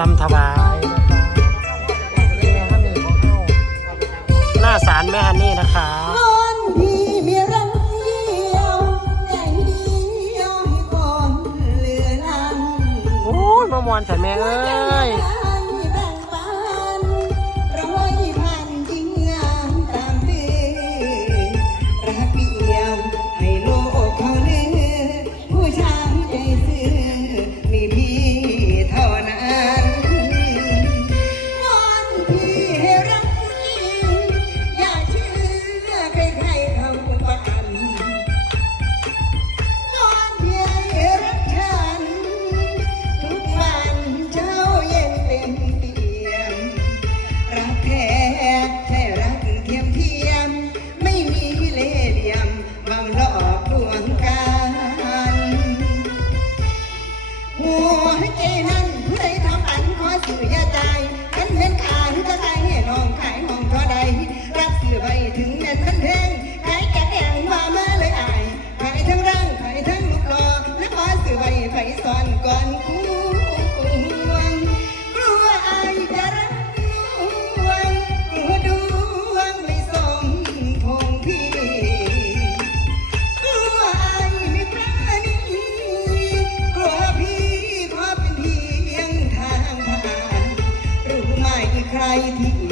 ลำถวายหน้าสารแม่ฮันนี่นะคะโอ้ยมามวนฉันแม่เอ้ย ไว้ถึงแม่ท่านแทงขายแดงมามาเลยอายายทั้งร่างขายทั้งลูกหลอและขอสื่อไว้ไผสอนก่อนกูห่วงกลัวอจะรักห่อัวดวงไม่สมพงพี่กลัวอไม่ปราณีกลัวพี่เพราดียงทางผ่านรู้ไหมใครที่